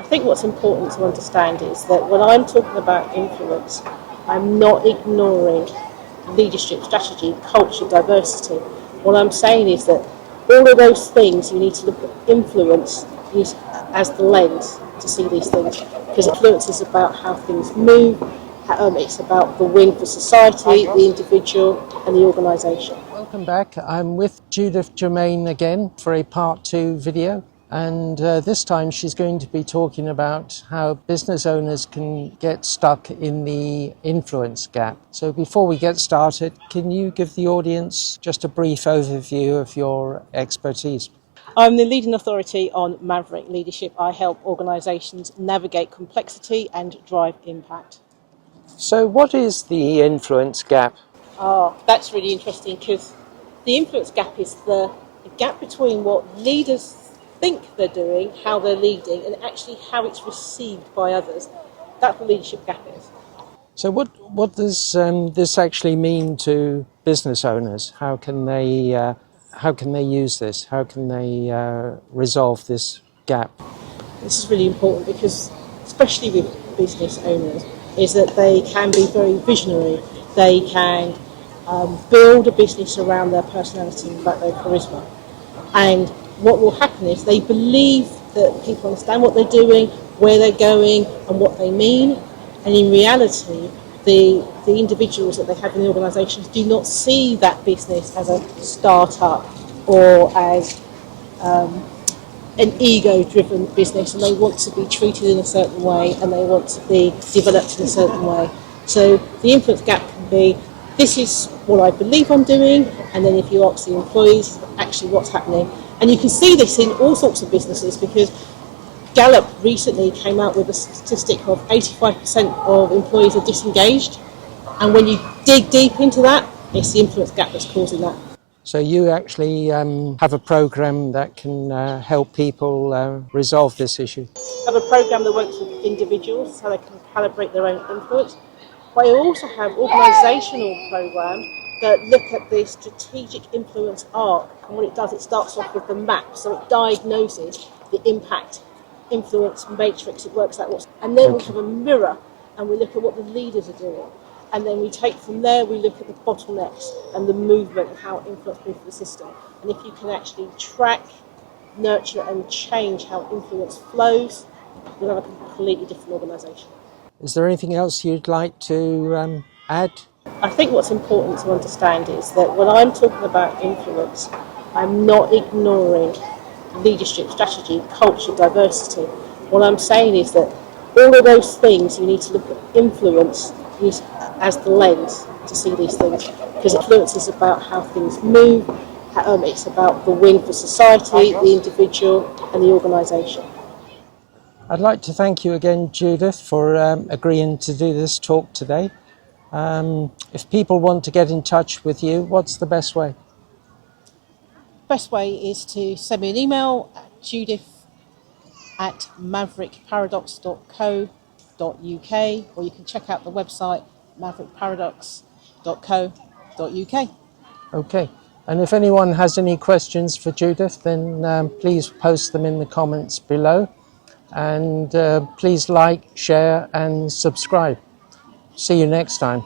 I think what's important to understand is that when I'm talking about influence, I'm not ignoring leadership, strategy, culture, diversity. What I'm saying is that all of those things, you need to look at influence as the lens to see these things, because influence is about how things move, it's about the win for society, the individual and the organisation. Welcome back. I'm with Judith Germain again for a part 2 video, and this time she's going to be talking about how business owners can get stuck in the influence gap. So before we get started, can you give the audience just a brief overview of your expertise? I'm the leading authority on Maverick leadership. I help organisations navigate complexity and drive impact. So what is the influence gap? That's really interesting, because the influence gap is the gap between what leaders think they're doing, how they're leading, and actually how it's received by others. That's what leadership gap is. So what does this actually mean to business owners? How can they use this? How can they resolve this gap? This is really important because, especially with business owners, is that they can be very visionary. They can build a business around their personality and their charisma. And what will happen is they believe that people understand what they're doing, where they're going, and what they mean. And in reality, the individuals that they have in the organisations do not see that business as a start-up or as an ego-driven business, and they want to be treated in a certain way and they want to be developed in a certain way. So the influence gap can be, this is what I believe I'm doing, and then if you ask the employees actually what's happening. And you can see this in all sorts of businesses, because Gallup recently came out with a statistic of 85% of employees are disengaged, and when you dig deep into that, it's the influence gap that's causing that. So you actually have a program that can help people resolve this issue? I have a program that works with individuals so they can calibrate their own influence. But I also have organisational programs that look at the strategic influence arc, and what it does, it starts off with the map, so it diagnoses the impact influence matrix, it works out and then we have a mirror and we look at what the leaders are doing, and then we take from there, we look at the bottlenecks and the movement and how influence moves through the system. And if you can actually track, nurture and change how influence flows, you'll have a completely different organisation. Is there anything else you'd like to add? I think what's important to understand is that when I'm talking about influence, I'm not ignoring leadership, strategy, culture, diversity. What I'm saying is that all of those things, you need to look at influence as the lens to see these things, because influence is about how things move, it's about the win for society, the individual and the organisation. I'd like to thank you again, Judith, for agreeing to do this talk today. If people want to get in touch with you, what's the best way? Best way is to send me an email at judith@maverickparadox.co.uk, or you can check out the website maverickparadox.co.uk. Okay, and if anyone has any questions for Judith, then please post them in the comments below, and please like, share and subscribe. See you next time.